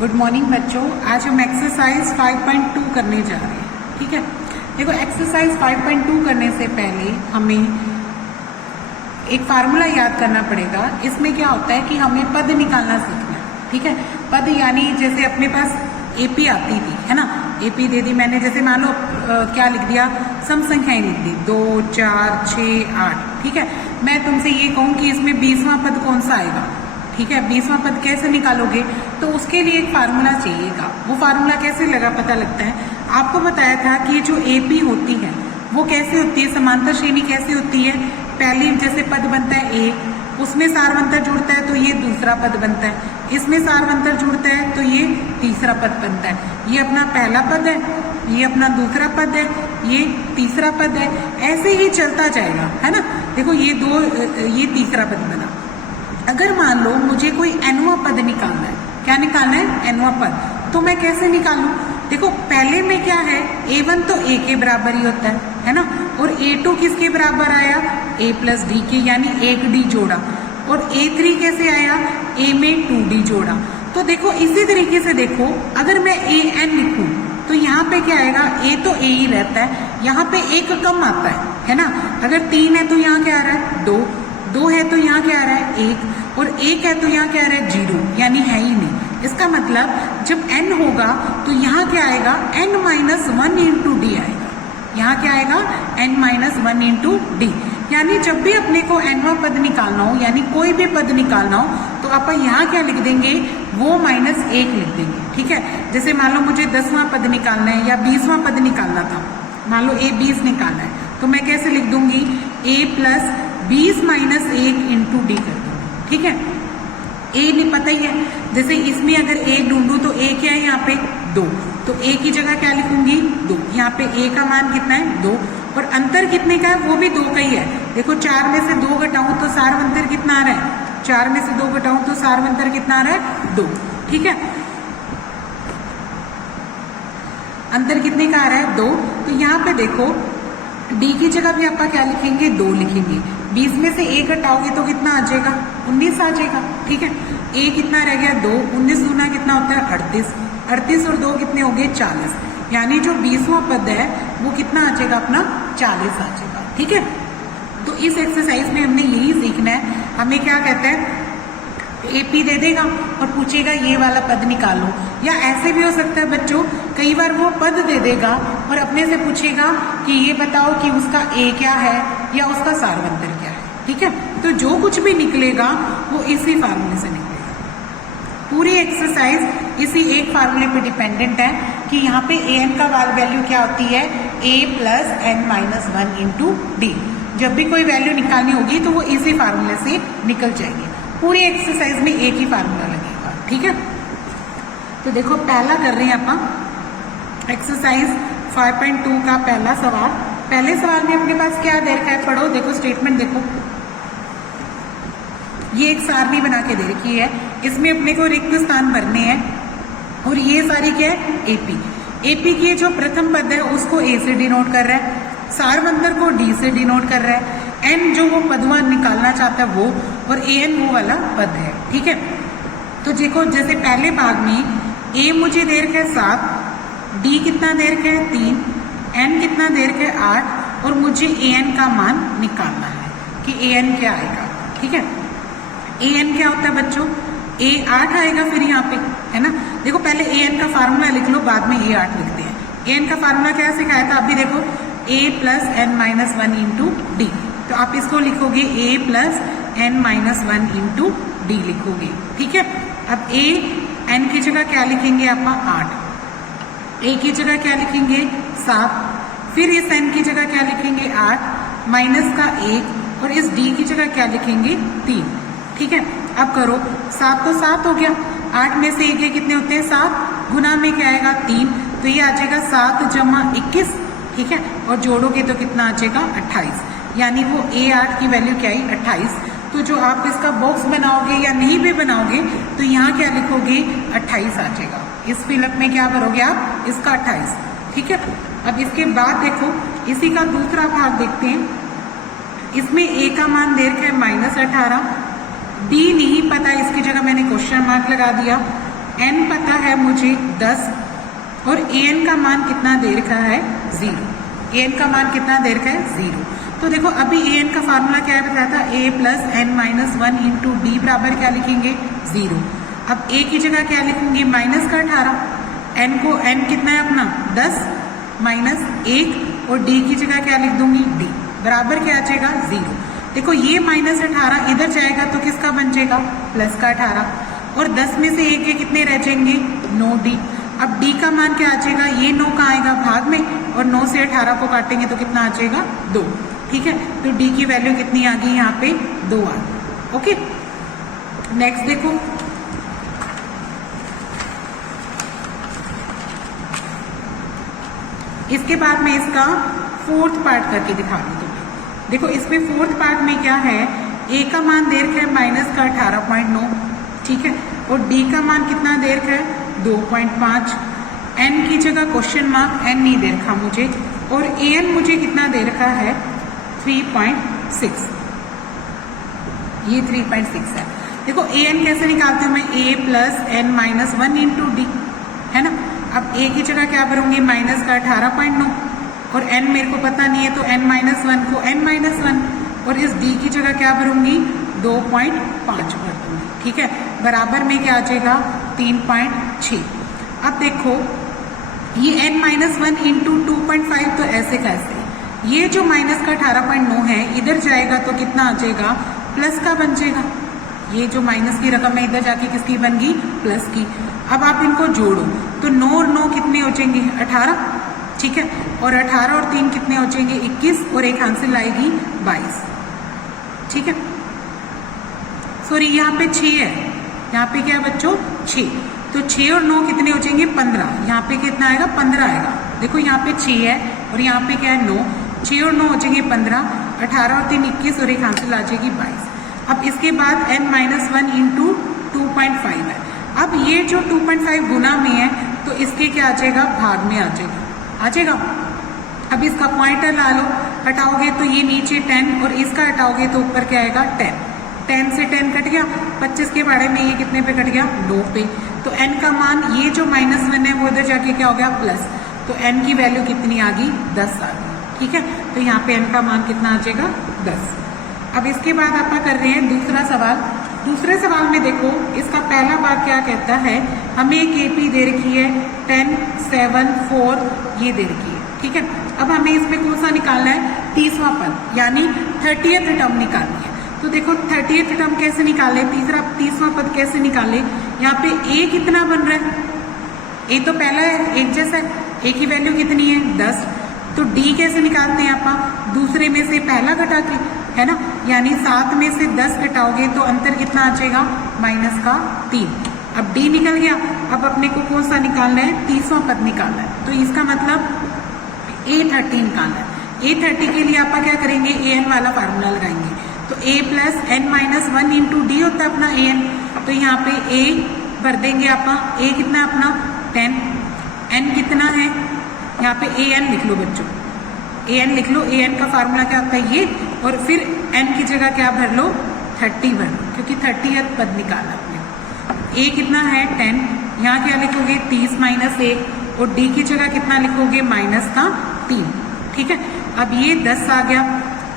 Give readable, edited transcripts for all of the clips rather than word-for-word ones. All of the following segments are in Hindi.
गुड मॉर्निंग बच्चों। आज हम एक्सरसाइज 5.2 करने जा रहे हैं। ठीक है, देखो एक्सरसाइज 5.2 करने से पहले हमें एक फार्मूला याद करना पड़ेगा। इसमें क्या होता है कि हमें पद निकालना सीखना है। ठीक है, पद यानी जैसे अपने पास एपी आती थी, है ना, एपी दे दी मैंने, जैसे मान लो क्या लिख दिया, सम संख्याएं लिख दी 2 4 6 8। ठीक है, मैं तुमसे ये कहूँ कि इसमें 20वां पद कौन सा आएगा। ठीक है, 20वां पद कैसे निकालोगे, तो उसके लिए एक फार्मूला चाहिएगा। वो फार्मूला कैसे पता लगता है, आपको बताया था कि जो एपी होती है वो कैसे होती है, समांतर श्रेणी कैसे होती है। पहली जैसे पद बनता है ए, उसमें सारवंतर जुड़ता है तो ये दूसरा पद बनता है, इसमें सारवंतर जुड़ता है तो ये तीसरा पद बनता है। ये अपना पहला पद है, ये अपना दूसरा पद है, ये तीसरा पद है, ऐसे ही चलता जाएगा, है ना। देखो ये तीसरा पद बना। अगर मान लो मुझे कोई एनवा पद निकालना है, क्या निकालना है, एनवा पद, तो मैं कैसे निकालूं। देखो पहले में क्या है, A1 तो A के बराबर ही होता है ना, और A2 किसके बराबर आया, A प्लस डी के, यानी 1D जोड़ा, और A3 कैसे आया, A में 2D जोड़ा। तो देखो इसी तरीके से देखो, अगर मैं AN लिखूं तो यहाँ पे क्या आएगा, A तो A ही रहता है, यहाँ पे एक कम आता है ना। अगर 3 है तो यहाँ क्या आ रहा है, 2 है तो यहाँ क्या आ रहा है 1, और 1 है तो यहाँ क्या आ रहा है 0, यानी है ही नहीं। इसका मतलब जब n होगा तो यहाँ क्या आएगा, n-1 इंटू डी आएगा। यहाँ क्या आएगा, n-1 इंटू डी। यानी जब भी अपने को nवां पद निकालना हो, यानी कोई भी पद निकालना हो, तो अपन यहाँ क्या लिख देंगे, वो -1 लिख देंगे। ठीक है, जैसे मान लो मुझे 10वां पद निकालना है या 20वां पद निकालना था, मान लो A 20 निकालना है, तो मैं कैसे लिख दूंगी, A plus 20 minus 1 into D कर दूंगी। ठीक है, A नहीं पता ही है, जैसे इसमें अगर A ढूंढूं तो A क्या है, यहाँ पे 2, तो A की जगह क्या लिखूंगी 2। यहाँ पे A का मान कितना है 2, और अंतर कितने का है, वो भी 2 का ही है। देखो 4 में से 2 घटाऊं तो सारवंतर कितना आ रहा है, 4 में से 2 घटाऊं तो सारवंतर कितना आ रहा है 2। ठीक है, अंतर कितने का आ रहा है 2। तो यहाँ पे देखो D की जगह भी आप क्या लिखेंगे, 2 लिखेंगे। 20 में से 1 घटाओगे तो कितना आ जाएगा, 19 आ जाएगा। ठीक है, A कितना रह गया 2, 19 दूना कितना होता है 38, 38 और 2 कितने हो गए 40, यानी जो 20वां पद है वो कितना आ जाएगा, अपना 40 आ जाएगा। ठीक है, तो इस एक्सरसाइज में हमने यही सीखना है। हमें क्या कहता है, एपी दे देगा और पूछेगा ये वाला पद निकालो, या ऐसे भी हो सकता है बच्चों, कई बार वो पद दे देगा और अपने से पूछेगा कि ये बताओ कि उसका ए क्या है या उसका सारवंतर क्या है। ठीक है, तो जो कुछ भी निकलेगा वो इसी फार्मूले से निकलेगा। पूरी एक्सरसाइज इसी एक फार्मूले पे डिपेंडेंट है कि यहाँ पे an का वैल्यू क्या होती है, a plus n-1 into D. जब भी कोई वैल्यू निकालनी होगी तो वो इसी फार्मूले से निकल जाएगी। पूरी एक्सरसाइज में एक ही फार्मूला लगेगा। ठीक है, तो देखो पहला कर रहे हैं अपन एक्सरसाइज 5.2 का पहला सवाल। पहले सवाल में अपने पास क्या दे रखा है, पढ़ो, देखो स्टेटमेंट देखो। ये एक सारणी बना के दे रखी है, इसमें अपने को रिक्त स्थान भरने हैं, और ये सारी क्या है, एपी के जो प्रथम पद है उसको ए से डिनोट कर रहा है, सारवंतर को डी से डिनोट कर रहा है, एन जो वो पदवा निकालना चाहता है वो, और एन वो वाला पद है। ठीक है, तो देखो जैसे पहले भाग में ए मुझे दे रखा है 7, डी कितना दे रखा है 3, एन कितना दे रखा है 8, और मुझे ए एन का मान निकालना है कि ए एन क्या आएगा। ठीक है, ए एन क्या होता है बच्चों, ए 8 आएगा फिर यहाँ पे, है ना। देखो पहले ए एन का फार्मूला लिख लो, बाद में ए 8 लिखते हैं। ए एन का फार्मूला क्या सिखाया था, अभी देखो a plus n-1 into D, तो आप इसको लिखोगे a plus n-1 into D लिखोगे। ठीक है, अब a n की जगह क्या लिखेंगे आप 8, a की जगह क्या लिखेंगे 7, फिर इस n की जगह क्या लिखेंगे 8 माइनस का 1, और इस d की जगह क्या लिखेंगे 3। ठीक है, अब करो, 7 तो 7 हो गया, 8 में से 1 कितने होते हैं 7, गुना में क्या आएगा 3, तो ये आ जाएगा 7 जमा 21। ठीक है, और जोड़ोगे तो कितना आ जाएगा 28, यानी वो a8 की वैल्यू क्या आई 28। तो जो आप इसका बॉक्स बनाओगे या नहीं भी बनाओगे तो यहाँ क्या लिखोगे 28 आ जाएगा। इस फिलअप में क्या भरोगे आप, इसका 28। ठीक है, अब इसके बाद देखो इसी का दूसरा भाग देखते हैं। इसमें a का मान दे रखा है -18, डी नहीं पता, इसकी जगह मैंने क्वेश्चन मार्क लगा दिया, एन पता है मुझे 10 और ए एन का मान कितना दे रखा है 0। ए एन का मान कितना दे रखा है 0। तो देखो अभी ए एन का फार्मूला क्या बताया था, a plus n minus 1 into d बराबर क्या लिखेंगे 0। अब ए की जगह क्या लिखूंगी माइनस का 18, एन को एन कितना है अपना 10 माइनस 1 और डी की जगह क्या लिख दूंगी डी बराबर क्या आ जाएगा 0। देखो ये माइनस 18 इधर जाएगा तो किसका बन जाएगा प्लस का 18 और 10 में से एक के कितने रह जाएंगे 9 डी। अब डी का मान क्या आ जाएगा, ये 9 का आएगा भाग में और 9 से 18 को काटेंगे तो कितना आ जाएगा 2। ठीक है, तो डी की वैल्यू कितनी आ गई यहाँ पे 2 आ गई। ओके, नेक्स्ट देखो इसके बाद में इसका फोर्थ पार्ट करके दिखा रही हूँ तुम्हें। देखो इसमें फोर्थ पार्ट में क्या है, ए का मान दे रखा है माइनस का 18.9, ठीक है, और डी का मान कितना दे रखा है 2.5, एन की जगह क्वेश्चन मार्क, एन नहीं दे रखा मुझे, और ए एन मुझे कितना दे रखा है 3.6, ये 3.6 है। देखो ए एन कैसे निकालते हूँ मैं, a plus n minus 1 into d, है ना। अब ए की जगह क्या भरूंगी माइनस का 18.9 और एन मेरे को पता नहीं है तो एन माइनस 1 को एन माइनस 1 और इस डी की जगह क्या भरूंगी 2.5 भर दूंगी। ठीक है, बराबर में क्या आ जाएगा 3.6। अब देखो ये n माइनस 1 इंटू 2.5 तो ऐसे कैसे, ये जो माइनस का 18.9 है इधर जाएगा तो कितना आ जाएगा प्लस का बन जाएगा। ये जो माइनस की रकम है इधर जाके किसकी बन गई प्लस की। अब आप इनको जोड़ो तो 9 और 9 कितने हो जाएंगे 18, ठीक है, और 18 और 3 कितने हो जाएंगे 21 और एक आंसर लाएगी 22। ठीक है, सॉरी यहाँ पे 6 है, यहाँ पे क्या है बच्चों 6, तो 6 और 9 कितने हो जाएंगे 15, यहाँ पे कितना आएगा 15 आएगा। देखो यहाँ पे 6 है और यहाँ पे क्या है 9, 6 और 9 हो जाएंगे 15, 18 और 3 21 और एक आंसर आ जाएगी 22। अब इसके बाद n माइनस 1 इंटू 2.5 है। अब ये जो 2.5 गुना में है तो इसके क्या आ जाएगा भाग में आ जाएगा। अब इसका पॉइंटर ला लो, हटाओगे तो ये नीचे 10 और इसका हटाओगे तो ऊपर क्या आएगा 10, 10 से 10 कट गया, 25 के बारे में ये कितने पे कट गया 2 पे। तो n का मान ये जो माइनस 1 है वो इधर जाके क्या हो गया प्लस, तो n की वैल्यू कितनी आ गई 10 आ गई। ठीक है, तो यहाँ पे n का मान कितना आ जाएगा 10। अब इसके बाद आप कर रहे हैं दूसरा सवाल। दूसरे सवाल में देखो इसका पहला भाग क्या कहता है, हमें एक एपी दे रखी है 10, 7, 4 ये दे रखी है। ठीक है, अब हमें इसमें कौन सा निकालना है 30वां पद यानी 30th टर्म निकालनी है। तो देखो 30th टर्म कैसे निकाले, 30वां पद कैसे निकाले। यहाँ पे ए कितना बन रहा है, ए तो पहला है एक जैसा है, ए की वैल्यू कितनी है 10, तो डी कैसे निकालते हैं आप दूसरे में से पहला घटा के, है ना, यानी 7 में से 10 घटाओगे तो अंतर कितना आ जाएगा माइनस का 3। अब डी निकल गया, अब अपने को कौन सा निकालना है 30वां पद निकालना है। तो इसका मतलब A30 निकालना है। A30 के लिए आप क्या करेंगे an वाला फार्मूला लगाएंगे, तो a plus n minus 1 into d होता है अपना an, तो यहाँ पे a भर देंगे आप, a कितना अपना 10, n कितना है यहाँ पे an लिख लो बच्चों, an लिख लो, an का फार्मूला क्या होता है ये, और फिर n की जगह क्या भर लो 30 भर लो, क्योंकि 30th पद निकालना आपने। a कितना है 10, यहाँ क्या लिखोगे 30 माइनस 1 और d की जगह कितना लिखोगे माइनस का 3। ठीक है, अब ये 10 आ गया,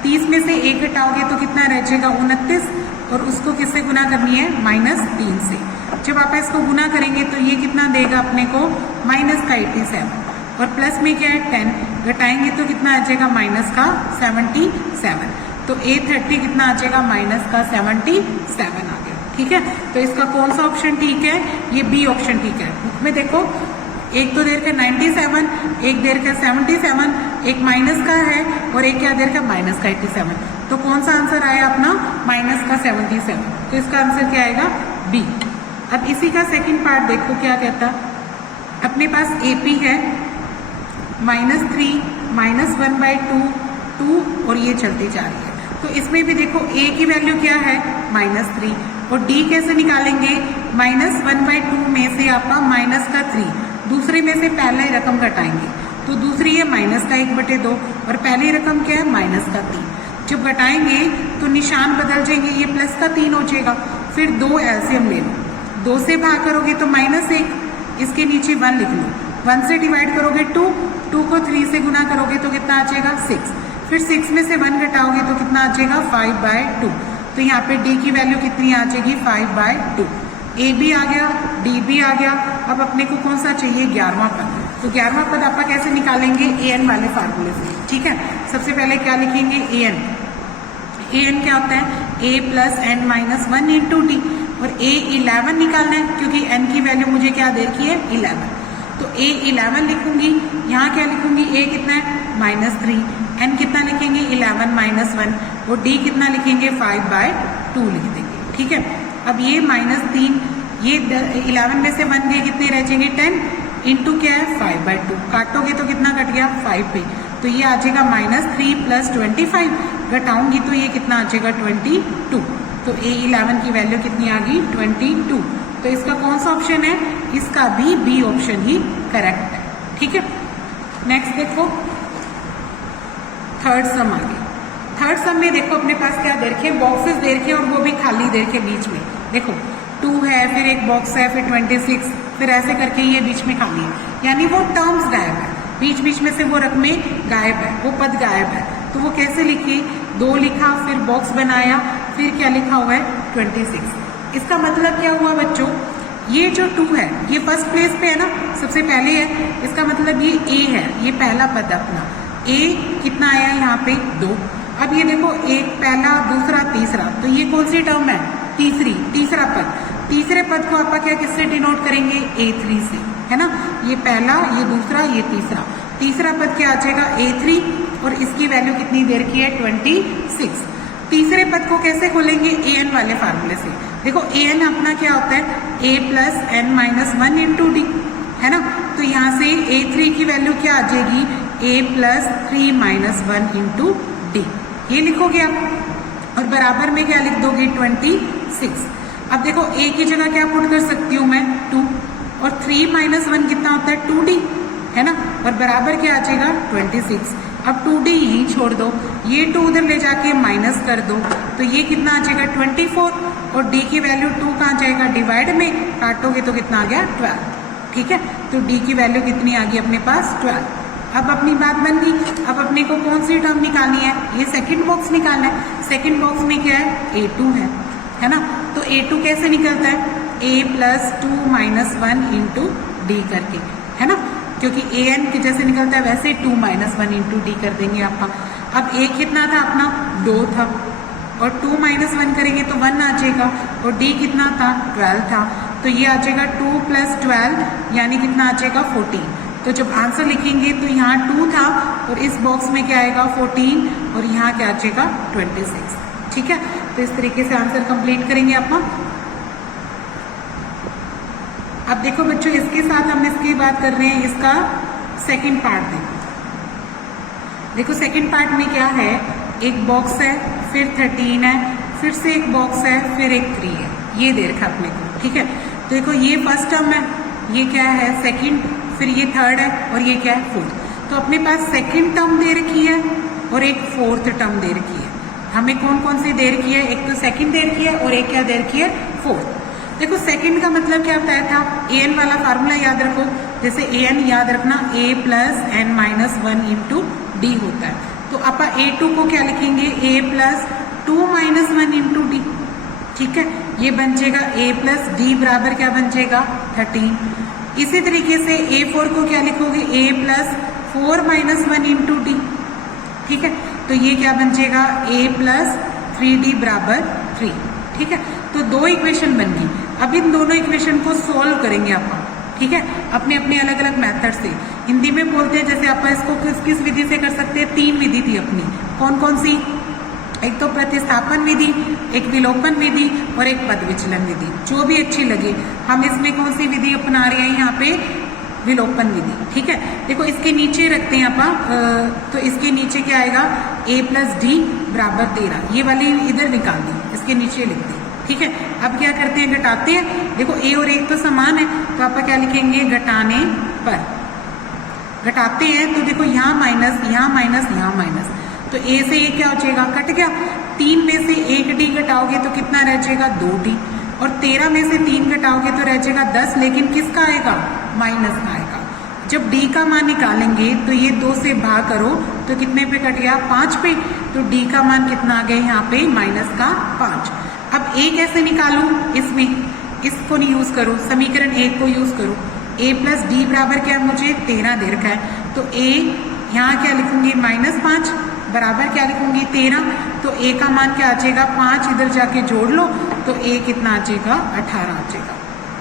30 में से 1 घटाओगे तो कितना रह जाएगा 29 और उसको किससे गुना करनी है -3 से। जब आप इसको गुना करेंगे तो ये कितना देगा अपने को माइनस का 87 और प्लस में क्या है 10 घटाएंगे तो कितना आ जाएगा माइनस का 77। तो A30 कितना आ जाएगा माइनस का 77 आ गया। ठीक है, तो इसका कौन सा ऑप्शन ठीक है, ये बी ऑप्शन ठीक है। बुक में देखो एक तो देर का 97, एक देर का 77, एक माइनस का है और एक क्या देर का माइनस का 87, तो कौन सा आंसर आया अपना माइनस का 77, तो इसका आंसर क्या आएगा बी। अब इसी का सेकंड पार्ट देखो क्या कहता, अपने पास एपी है -3 -1/2 2 और ये चलती जा रही है, तो इसमें भी देखो a की वैल्यू क्या है -3 और d कैसे निकालेंगे -1/2 में से आपका माइनस का 3, दूसरे में से पहला ही रकम घटाएंगे तो दूसरी है माइनस का 1/2 और पहली रकम क्या है माइनस का 3। जब घटाएंगे तो निशान बदल जाएंगे, ये प्लस का 3 हो जाएगा, फिर 2 एलसीएम ले लो, 2 से भाग करोगे तो -1 इसके नीचे 1 लिख लो, 1 से डिवाइड करोगे 2, 2 को 3 से गुना करोगे तो कितना आ जाएगा 6, फिर 6 में से 1 घटाओगे तो कितना आ जाएगा 5/2। तो यहाँ पे डी की वैल्यू कितनी आ जाएगी 5/2। ए भी आ गया, डी भी आ गया। अब अपने को कौन सा चाहिए 11वां पद। तो 11वां पद आप कैसे निकालेंगे an वाले फार्मूले से, ठीक है। सबसे पहले क्या लिखेंगे an क्या होता है a plus n minus 1 into D, और a 11 निकालना है क्योंकि n की वैल्यू मुझे क्या दे रखी है 11, तो a 11 लिखूंगी। यहाँ क्या लिखूंगी a कितना है -3, n कितना लिखेंगे 11 माइनस 1, और d कितना लिखेंगे 5/2 लिख देंगे, ठीक है। अब ये -3, ये 11 में से 1 गए कितने रह जाएंगे 10, इंटू क्या है 5/2, काटोगे तो कितना कट गया 5 पे, तो ये आ जाएगा -3 प्लस 25, घटाऊंगी तो ये कितना आ जाएगा 22। तो a 11 की वैल्यू कितनी आ गई 22। तो इसका कौन सा ऑप्शन है, इसका भी बी ऑप्शन ही करेक्ट है, ठीक है। नेक्स्ट देखो थर्ड सम आ गया। थर्ड सम में देखो अपने पास क्या दे रखे, बॉक्सेस दे रखे और वो भी खाली दे रखे बीच में। देखो 2 है, फिर एक बॉक्स है, फिर 26, फिर ऐसे करके ये बीच में खाली है, यानी वो टर्म्स गायब है, बीच बीच में से वो रकमें गायब है, वो पद गायब है। तो वो कैसे लिखी, 2 लिखा, फिर बॉक्स बनाया, फिर क्या लिखा हुआ है 26। इसका मतलब क्या हुआ बच्चों, ये जो 2 है ये फर्स्ट प्लेस पे है ना, सबसे पहले है, इसका मतलब ये a है, ये पहला पद अपना a कितना आया यहाँ पे 2। अब ये देखो एक पहला, दूसरा, तीसरा, तो ये कौन सी टर्म है तीसरा पद। तीसरे पद को आप क्या किससे डिनोट करेंगे a3 से, है ना। ये पहला, ये दूसरा, ये तीसरा, तीसरा पद क्या आ जाएगा a3, और इसकी वैल्यू कितनी दे रखी है 26। तीसरे पद को कैसे खोलेंगे an वाले फार्मूले से। देखो an अपना क्या होता है a plus n minus 1 into d, है ना। तो यहाँ से a3 की वैल्यू क्या आ जाएगी a plus 3 minus 1 into D, ये लिखोगे आप, और बराबर में क्या लिख दोगे 26। अब देखो a की जगह क्या पुट कर सकती हूँ मैं 2, और 3 माइनस 1 कितना होता है 2d, है ना, और बराबर क्या आ जाएगा 26। अब 2d यहीं छोड़ दो, ये 2 उधर ले जाके माइनस कर दो, तो ये कितना आ जाएगा 24, और d की वैल्यू 2 कहाँ जाएगा डिवाइड में, काटोगे तो कितना आ गया 12, ठीक है। तो d की वैल्यू कितनी आ गई अपने पास 12। अब अपनी बात बन गई। अब अपने को कौन सी टर्म निकालनी है, ये सेकंड बॉक्स निकालना है। सेकंड बॉक्स में क्या है a2 है ना। तो a2 कैसे निकलता है a plus 2 minus 1 into D करके, है ना, क्योंकि an के जैसे निकलता है वैसे 2 माइनस 1 इंटू डी कर देंगे आप। अब a कितना था अपना 2 था, और 2 माइनस 1 करेंगे तो 1 आ जाएगा, और d कितना था 12 था, तो ये आ जाएगा 2 प्लस 12 यानी कितना आ जाएगा 14। तो जब आंसर लिखेंगे तो यहाँ 2 था, और इस बॉक्स में क्या आएगा 14, और यहाँ क्या आ जाएगा 26, ठीक है। तो इस तरीके से आंसर कंप्लीट करेंगे आप। अब देखो बच्चों, इसके साथ हम इसकी बात कर रहे हैं, इसका सेकंड पार्ट देखो सेकंड पार्ट में क्या है, एक बॉक्स है, फिर 13 है, फिर से एक बॉक्स है, फिर एक 3 है, ये दे रखा अपने को, ठीक है। तो देखो ये फर्स्ट टर्म है, ये क्या है सेकंड, फिर ये थर्ड है, और ये क्या है फोर्थ। तो अपने पास सेकंड टर्म दे रखी है और एक फोर्थ टर्म दे रखी है। हमें कौन कौन सी दे रखी है, एक तो सेकंड दे रखी है और एक क्या दे रखी है फोर्थ। देखो सेकंड का मतलब क्या बताया था, an वाला फार्मूला याद रखो, जैसे an याद रखना a plus n minus 1 into d होता है। तो आप a2 को क्या लिखेंगे a plus 2 minus 1 into D, ठीक है। ये बन जाएगा a प्लस डी बराबर क्या बन जाएगा 13। इसी तरीके से a4 को क्या लिखोगे a plus 4 minus 1 into D, ठीक है। तो ये क्या बन जाएगा a प्लस 3d बराबर 3, ठीक है। तो 2 इक्वेशन बन गई। अब इन दोनों इक्वेशन को सोल्व करेंगे आप, ठीक है, अपने अपने अलग अलग मेथड से। हिंदी में बोलते हैं जैसे आप इसको किस विधि से कर सकते हैं, 3 विधि थी अपनी। कौन कौन सी, एक तो प्रतिस्थापन विधि, एक विलोपन विधि और एक पद विचलन विधि, जो भी अच्छी लगे। हम इसमें कौन सी विधि अपना रहे हैं यहाँ पे, विलोपन विधि, ठीक है। देखो इसके नीचे रखते हैं आप, तो इसके नीचे क्या आएगा a प्लस डी बराबर 13, ये वाली इधर निकाल दी, इसके नीचे लिख दी, ठीक है। अब क्या करते हैं, घटाते हैं। देखो a और 1 तो समान है, तो आप क्या लिखेंगे घटाने पर। घटाते हैं तो देखो यहाँ माइनस, यहाँ माइनस, यहाँ माइनस, तो a से a क्या हो जाएगा कट गया। 3 में से 1 डी घटाओगे तो कितना रह जाएगा 2d, और 13 में से 3 घटाओगे तो रह जाएगा 10, लेकिन किसका आएगा, माइनस का आएगा। जब डी का मान निकालेंगे तो ये 2 से भाग करो तो कितने पे कट गया, 5 पे, तो डी का मान कितना आ गया यहाँ पे, माइनस का 5। अब ए कैसे निकालूं, इसमें इसको नहीं यूज करो, समीकरण 1 को यूज करो। a प्लस डी बराबर क्या है, मुझे 13 दे रखा है, तो a यहाँ क्या लिखूंगी, -5 बराबर क्या लिखूंगी, 13, तो a का मान क्या आ जाएगा, 5 इधर जाके जोड़ लो तो a कितना आ जाएगा, 18 आ जाएगा।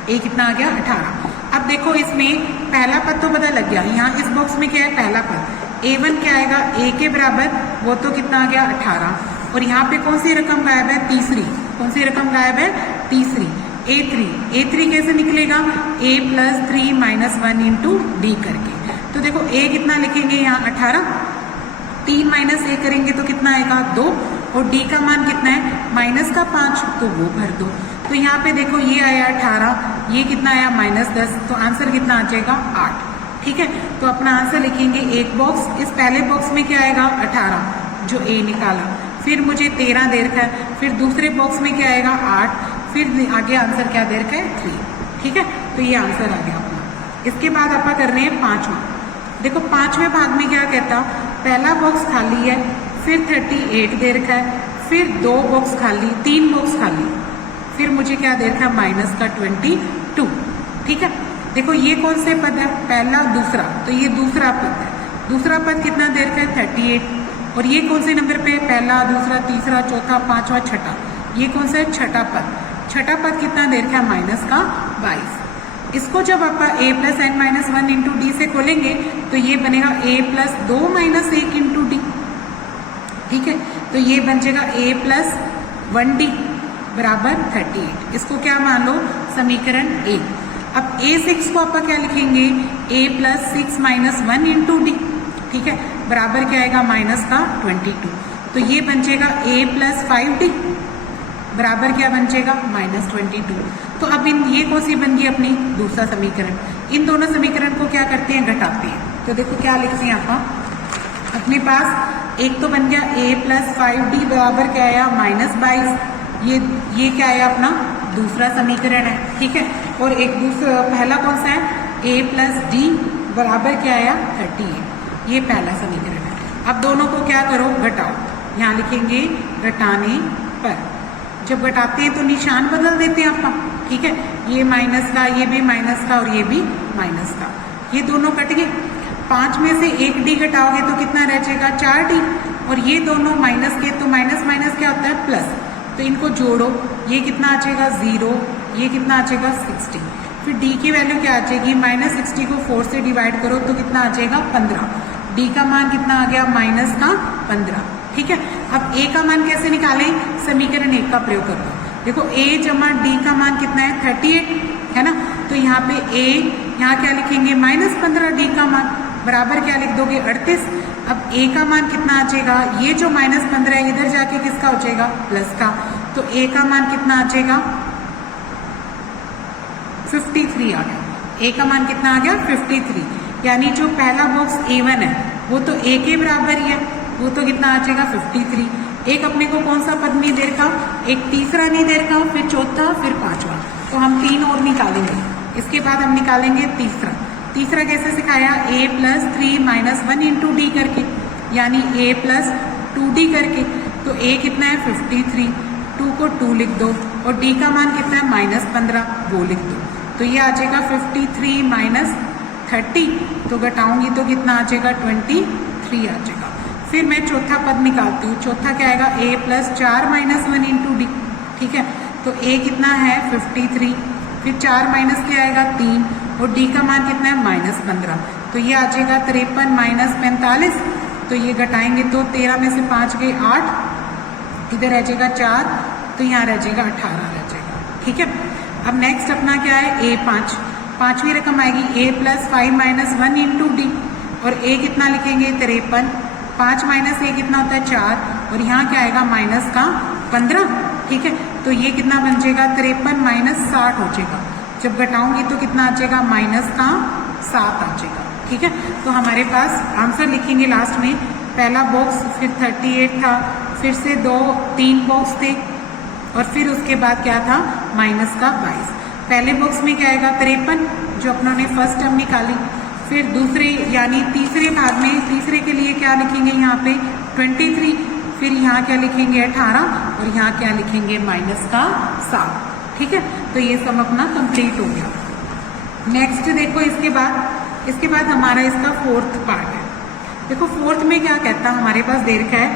a कितना आ गया, 18। अब देखो इसमें पहला पद तो पता लग गया, यहाँ इस बॉक्स में क्या है, पहला पद a1 क्या आएगा, a के बराबर, वो तो कितना आ गया, 18। और यहाँ पे कौन सी रकम गायब है, तीसरी, कौन सी रकम गायब है, तीसरी, a3 कैसे निकलेगा, a plus 3 minus 1 into D करके। तो देखो a कितना लिखेंगे यहाँ 18, 3 माइनस a करेंगे तो कितना आएगा 2, और d का मान कितना है माइनस का 5, तो वो भर दो। तो यहाँ पे देखो ये आया 18, ये कितना आया -10, तो आंसर कितना आ जाएगा 8। ठीक है, तो अपना आंसर लिखेंगे एक बॉक्स, इस पहले बॉक्स में क्या आएगा 18 जो a निकाला, फिर मुझे 13 दे रखा है, फिर दूसरे बॉक्स में क्या आएगा 8, फिर आगे आंसर क्या दे रखा है 3। ठीक है, तो ये आंसर आ गया अपना। इसके बाद आप कर रहे हैं 5वां। देखो 5वें भाग में क्या कहता, पहला बॉक्स खाली है, फिर 38 दे रखा है, फिर 2 बॉक्स खाली, 3 बॉक्स खाली, फिर मुझे क्या दे रखा है माइनस का 22। ठीक है, देखो ये कौन से पद है, पहला दूसरा, तो ये दूसरा पद है, दूसरा पद कितना दे रखा है 38, और ये कौन से नंबर पे, पहला, दूसरा, तीसरा, चौथा, पांचवा, छठा, ये कौन सा है छठा पद, छठा पद कितना दे रखा है माइनस का 22। इसको जब आप a plus n minus 1 into D से खोलेंगे तो ये बनेगा a plus 2 minus 1 into D. ठीक है, तो ये बन जाएगा a प्लस 1d बराबर 38। इसको क्या मान लो, समीकरण 1। अब a6 को आप क्या लिखेंगे, a plus 6 minus 1 into D. ठीक है, बराबर क्या आएगा माइनस का 22, तो ये बन जाएगा a प्लस 5d बराबर क्या बन जाएगा -22। तो अब ये कौन सी बन गई अपनी दूसरा समीकरण। इन दोनों समीकरण को क्या करते हैं, घटाते हैं। तो देखो क्या लिखते हैं आप अपने पास, एक तो बन गया a प्लस 5d बराबर क्या आया -22, ये क्या आया अपना दूसरा समीकरण है। ठीक है, और एक दूसरा पहला कौन सा है, a प्लस d बराबर क्या आया 38, ये पहला समीकरण है। अब दोनों को क्या करो, घटाओ, यहाँ लिखेंगे घटाने पर। जब घटाते हैं तो निशान बदल देते हैं आप। ठीक है, ये माइनस का, ये भी माइनस का, और ये भी माइनस का, ये दोनों कट गए। 5 में से 1 डी घटाओगे तो कितना रह जाएगा 4d, और ये दोनों माइनस के, तो माइनस माइनस क्या होता है प्लस, तो इनको जोड़ो, ये कितना आ जाएगा 0, ये कितना आ जाएगा 60, फिर d की वैल्यू क्या आ जाएगी, -60 को 4 से डिवाइड करो तो कितना आ जाएगा 15, d का मान कितना आ गया माइनस का 15। ठीक है, अब a का मान कैसे निकालें, समीकरण 1 का प्रयोग करो। देखो a जमा d का मान कितना है 38 है ना, तो यहाँ पे a, यहाँ क्या लिखेंगे -15, d का मान बराबर क्या लिख दोगे 38। अब a का मान कितना आ जाएगा, ये जो -15 है इधर जाके किसका हो जाएगा प्लस का, तो a का मान कितना आ जाएगा 53 आ गया। a का मान कितना आ गया 53, यानी जो पहला बॉक्स a1 है वो तो a के बराबर ही है, वो तो कितना आ जाएगा 53। एक अपने को कौन सा पद नहीं दे रखा, एक तीसरा नहीं दे रखा, फिर चौथा, फिर पांचवा, तो हम 3 और निकालेंगे। इसके बाद हम निकालेंगे तीसरा। तीसरा कैसे सिखाया, a plus 3 minus 1 into D करके, यानी a प्लस 2d करके। तो a कितना है 53, 2 को 2 लिख दो, और d का मान कितना है -15, वो लिख दो, तो ये आ जाएगा 53 माइनस 30, तो घटाऊंगी तो कितना आ जाएगा 23 आ जाएगा। फिर मैं चौथा पद निकालती हूँ, चौथा क्या आएगा a plus 4 minus 1 into D. ठीक है, तो a कितना है 53, फिर 4 माइनस क्या आएगा 3, और d का मान कितना है -15, तो ये आ जाएगा 53 माइनस 45, तो ये घटाएंगे तो 13 में से 5 गए 8, इधर रह जाएगा 4, तो यहाँ रह जाएगा 18 रह जाएगा। ठीक है, अब नेक्स्ट अपना क्या है a5, पांचवी रकम आएगी a plus 5 minus 1 into D, और a कितना लिखेंगे 53, 5 माइनस a कितना होता है 4, और यहाँ क्या आएगा माइनस का 15। ठीक है, तो ये कितना बन जाएगा 53 माइनस 60 हो जाएगा, जब घटाऊंगी तो कितना आ जाएगा माइनस का 7 आ जाएगा। ठीक है, तो हमारे पास आंसर लिखेंगे लास्ट में, पहला बॉक्स, फिर 38 था, फिर से 2-3 बॉक्स थे, और फिर उसके बाद क्या था माइनस का 22। पहले बॉक्स में क्या आएगा 53 जो अपनों ने फर्स्ट टर्म निकाली। फिर दूसरे यानी तीसरे भाग में तीसरे के लिए क्या लिखेंगे यहाँ पे 23, फिर यहाँ क्या लिखेंगे 18 और यहाँ क्या लिखेंगे माइनस का 7। ठीक है, तो ये सब अपना कंप्लीट हो गया। नेक्स्ट देखो इसके बाद हमारा इसका फोर्थ पार्ट है। देखो फोर्थ में क्या कहता है, हमारे पास दे रखा है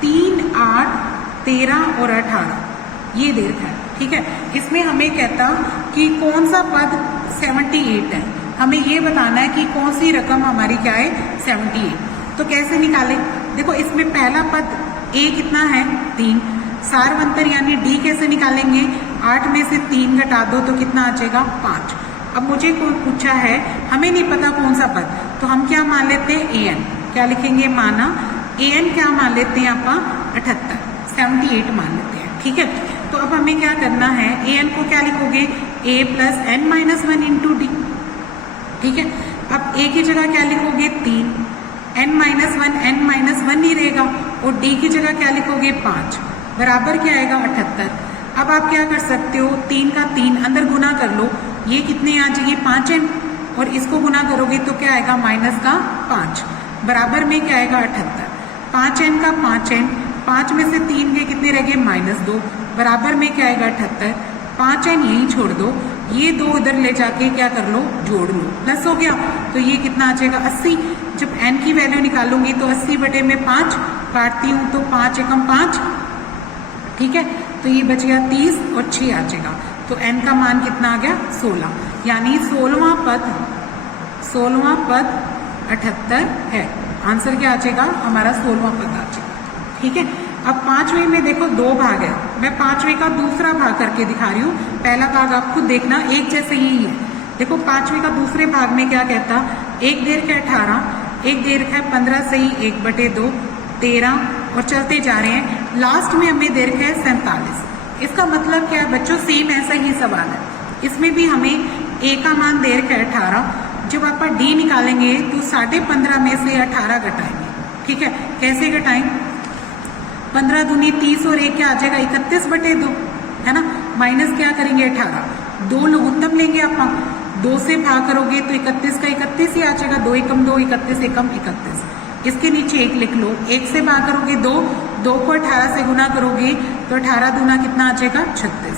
3, 8, 13 और 18 ये दे रखा है। ठीक है, इसमें हमें कहता कि कौन सा पद 78 है, हमें ये बताना है कि कौन सी रकम हमारी क्या है 78। तो कैसे निकालें, देखो इसमें पहला पद a कितना है 3, सार्वंतर यानी d कैसे निकालेंगे, 8 में से 3 घटा दो तो कितना आ जाएगा 5। अब मुझे कौन पूछा है, हमें नहीं पता कौन सा पद, तो हम क्या मान लेते हैं an, क्या लिखेंगे माना an क्या मान लेते हैं आप 78 मान लेते हैं। ठीक है, तो अब हमें क्या करना है, an को क्या लिखोगे a plus n minus 1 into D. ठीक है, अब a की जगह क्या लिखोगे 3, n माइनस 1 ही रहेगा और d की जगह क्या लिखोगे 5 बराबर क्या आएगा 78। अब आप क्या कर सकते हो, 3 का 3 अंदर गुना कर लो, ये कितने आ जाएगी 5n और इसको गुना करोगे तो क्या आएगा माइनस का 5 बराबर में क्या आएगा 78। 5n का 5n, 5 में से 3 के कितने रह गए -2 बराबर में क्या आएगा 78। 5n यही छोड़ दो, ये 2 इधर ले जाके क्या कर लो जोड़ लो, प्लस हो गया तो ये कितना आ जाएगा 80। जब n की वैल्यू निकालूंगी तो 80 बटे में 5 काटती हूँ तो 5 एकम 5। ठीक है, तो ये बच गया 30 और 6 आ जाएगा, तो n का मान कितना आ गया 16, यानी 16वां पद 78 है। आंसर क्या आ जाएगा हमारा 16वां पद आ जाएगा। ठीक है, अब 5वें में देखो 2 भाग है, मैं 5वें का दूसरा भाग करके दिखा रही हूँ, पहला भाग आप खुद देखना एक जैसे ही है। देखो 5वें का दूसरे भाग में क्या कहता, एक दे रखा है 18, एक दे रखा है 15 सही 1/2 13 और चलते जा रहे हैं, लास्ट में हमें दे रखा है 47। इसका मतलब क्या है बच्चों, सेम ऐसा ही सवाल है, इसमें भी हमें a का मान दे रखा है 18, जब आप d निकालेंगे तो 15.5 में से 18 घटाएंगे। ठीक है, कैसे घटाएं, 15 दूनी 30 और 1 क्या आ जाएगा 31/2 है ना, माइनस क्या करेंगे 18, 2 लघुत्तम लेंगे आप, 2 से भाग करोगे तो 31 का 31 ही आ जाएगा, 2 एकम 2 31 एकम 31, इसके नीचे 1 लिख लो, 1 से भाग करोगे 2, 2 को 18 से गुना करोगे तो 18 दूना कितना आ जाएगा 36।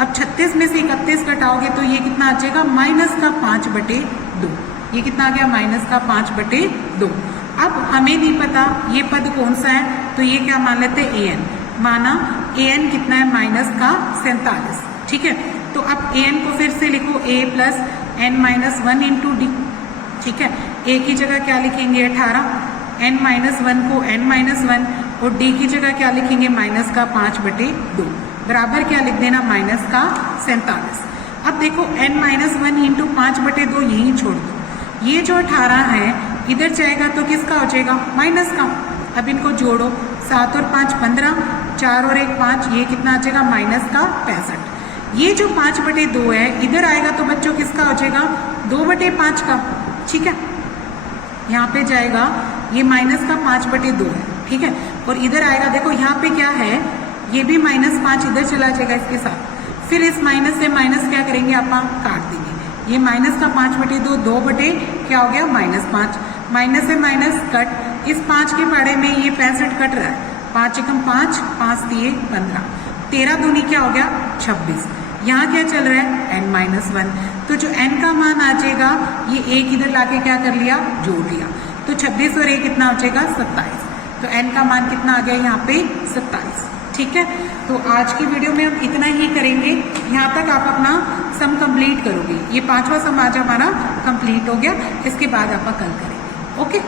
अब 36 में से 31 घटाओगे तो ये कितना आ जाएगा -5/2, ये कितना आ गया -5/2। अब हमें नहीं पता ये पद कौन सा है, तो ये क्या मान लेते हैं an, माना an कितना है -47। ठीक है, तो अब an को फिर से लिखो a plus n minus 1 into D. ठीक है, a की जगह क्या लिखेंगे 18, n माइनस 1 को n माइनस 1 और d की जगह क्या लिखेंगे -5/2 बराबर क्या लिख देना -47। अब देखो n माइनस 1 इंटू 5/2 यही छोड़ दो, ये जो 18 है इधर जाएगा तो किसका हो जाएगा माइनस का। अब इनको जोड़ो, 7 और 5 15, 4 और 1 5, ये कितना आ जाएगा -65। ये जो 5/2 है इधर आएगा तो बच्चों किसका हो जाएगा 2/5 का। ठीक है, यहाँ पे जाएगा ये माइनस का 5/2 है। ठीक है, और इधर आएगा, देखो यहाँ पे क्या है, ये भी -5 इधर चला जाएगा इसके साथ, फिर इस माइनस से माइनस क्या करेंगे आप काट देंगे, ये माइनस का 5/2 2 बटे क्या हो गया -5, माइनस से माइनस कट, इस 5 के पाड़े में ये 65 कट रहा है, 5 एकम 5, 5 3 15, 13 दूनी क्या हो गया 26। यहाँ क्या चल रहा है n-1, तो जो n का मान आ जाएगा ये एक इधर लाके क्या कर लिया जोड़ लिया, तो 26 और 1 कितना हो जाएगा 27, तो n का मान कितना आ गया यहाँ पे 27। ठीक है, तो आज की वीडियो में हम इतना ही करेंगे, यहाँ तक आप अपना सम कंप्लीट करोगे, ये 5वां सम आज हमारा कंप्लीट हो गया, इसके बाद आप कल करेंगे। ओके।